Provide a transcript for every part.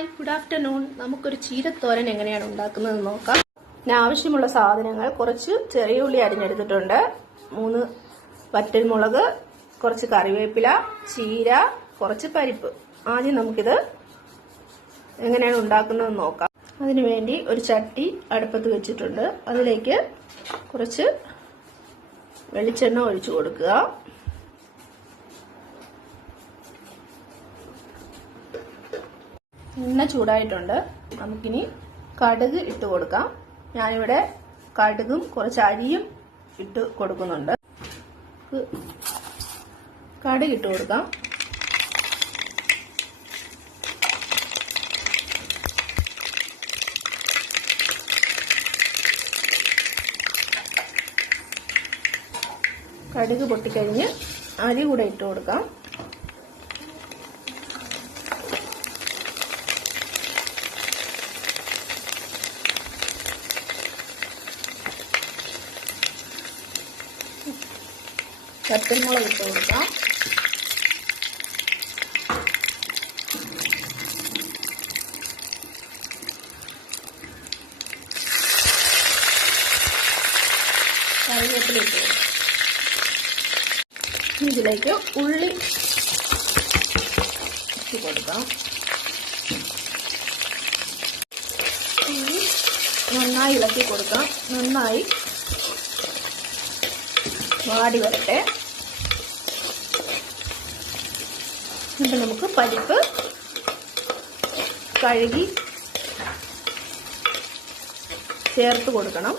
Hi, good afternoon. നമുക്കൊരു ചീരത്തോരൻ എങ്ങനെയാണ് ഉണ്ടാക്കുന്നത് നോക്കാം. ഇതിന് ആവശ്യമുള്ള സാധനങ്ങൾ: കുറച്ച് ചെറിയ ഉള്ളി അരിഞ്ഞെടുത്തിട്ടുണ്ട്, 3 വറ്റൽമുളക്, കുറച്ച് കറിവേപ്പില, ചീര, കുറച്ച് പരിപ്പ്. ആദ്യം നമുക്കിത് എങ്ങനെയാണ് ഉണ്ടാക്കുന്നത് നോക്കാം. അതിനുവേണ്ടി ഒരു ചട്ടി അടുപ്പത്ത് വെച്ചിട്ടുണ്ട്. അതിലേക്ക് കുറച്ച് വെളിച്ചെണ്ണ ഒഴിച്ചു കൊടുക്കുക. എണ്ണ ചൂടായിട്ടുണ്ട്. നമുക്കിനി കടുക് ഇട്ട് കൊടുക്കാം. ഞാനിവിടെ കടുകും കുറച്ച് അരിയും ഇട്ട് കൊടുക്കുന്നുണ്ട്. കടുക് ഇട്ട് കൊടുക്കാം. കടുക് പൊട്ടിക്കഴിഞ്ഞ് അരി കൂടെ ഇട്ട് കൊടുക്കാം. വറ്റൽമുളക് ഇട്ട് കൊടുക്കാം. കറിവേപ്പില ഇട്ട് കൊടുക്കാം. ഇതിലേക്ക് ഉള്ളി ഇട്ട് കൊടുക്കാം. ഉള്ളി നന്നായി ഇളക്കി കൊടുക്കാം. നന്നായി വാടി വരട്ടെ. എന്നിട്ട് നമുക്ക് പരിപ്പ് കഴുകി ചേർത്ത് കൊടുക്കണം.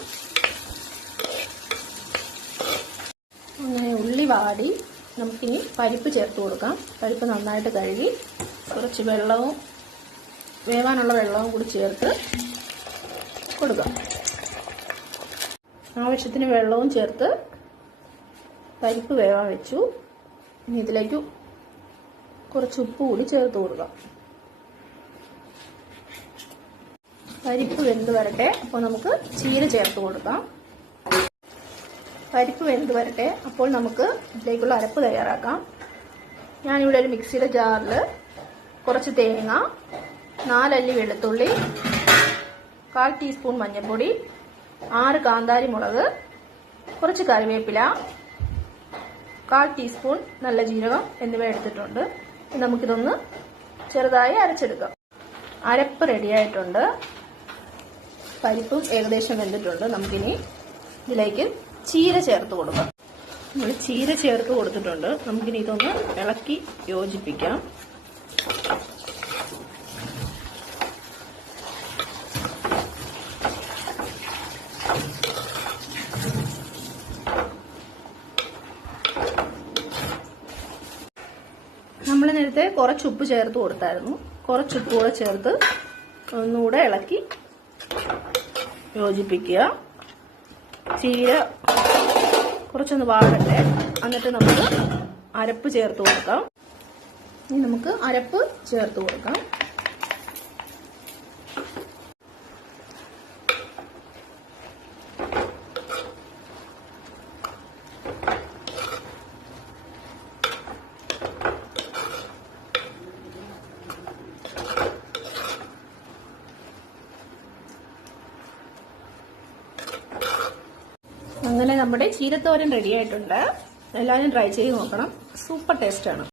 അങ്ങനെ ഉള്ളി വാടി നമുക്കിനി പരിപ്പ് ചേർത്ത് കൊടുക്കാം. പരിപ്പ് നന്നായിട്ട് കഴുകി കുറച്ച് വെള്ളവും വേവാനുള്ള വെള്ളവും കൂടി ചേർത്ത് കൊടുക്കാം. ആവശ്യത്തിന് വെള്ളവും ചേർത്ത് പരിപ്പ് വേവാൻ വെച്ചു. ഇനി ഇതിലേക്ക് കുറച്ച് ഉപ്പ് കൂടി ചേർത്ത് കൊടുക്കാം. പരിപ്പ് വെന്ത് വരട്ടെ. അപ്പോൾ നമുക്ക് ചീര ചേർത്ത് കൊടുക്കാം. പരിപ്പ് വെന്ത് വരട്ടെ. അപ്പോൾ നമുക്ക് ഇതിലേക്കുള്ള അരപ്പ് തയ്യാറാക്കാം. ഞാനിവിടെ ഒരു മിക്സിയുടെ ജാറിൽ കുറച്ച് തേങ്ങ, 4 അല്ലി വെളുത്തുള്ളി, 1/4 ടീസ്പൂൺ മഞ്ഞൾപ്പൊടി, 6 കാന്താരി മുളക്, കുറച്ച് കറിവേപ്പില, 1/4 ടീസ്പൂൺ നല്ല ജീരകം എന്നിവ എടുത്തിട്ടുണ്ട്. നമുക്കിതൊന്ന് ചെറുതായി അരച്ചെടുക്കാം. അരപ്പ് റെഡിയായിട്ടുണ്ട്. പരിപ്പും ഏകദേശം വെന്തിട്ടുണ്ട്. നമുക്കിനി ഇതിലേക്ക് ചീര ചേർത്ത് കൊടുക്കാം. നമ്മൾ ചീര ചേർത്ത് കൊടുത്തിട്ടുണ്ട്. നമുക്കിനി ഇതൊന്ന് ഇളക്കി യോജിപ്പിക്കാം. നമ്മൾ നേരത്തെ കുറച്ച് ഉപ്പ് ചേർത്ത് കൊടുത്തായിരുന്നു. കുറച്ച് ഉപ്പ് കൂടെ ചേർത്ത് ഒന്നുകൂടെ ഇളക്കി യോജിപ്പിക്കുക. ചീര കുറച്ചൊന്ന് വാടട്ടെ. എന്നിട്ട് നമുക്ക് അരപ്പ് ചേർത്ത് കൊടുക്കാം. ഇനി നമുക്ക് അരപ്പ് ചേർത്ത് കൊടുക്കാം. അങ്ങനെ നമ്മുടെ ചീരത്തോരൻ റെഡി ആയിട്ടുണ്ട്. എല്ലാവരും ട്രൈ ചെയ്ത് നോക്കണം. സൂപ്പർ ടേസ്റ്റ് ആണ്.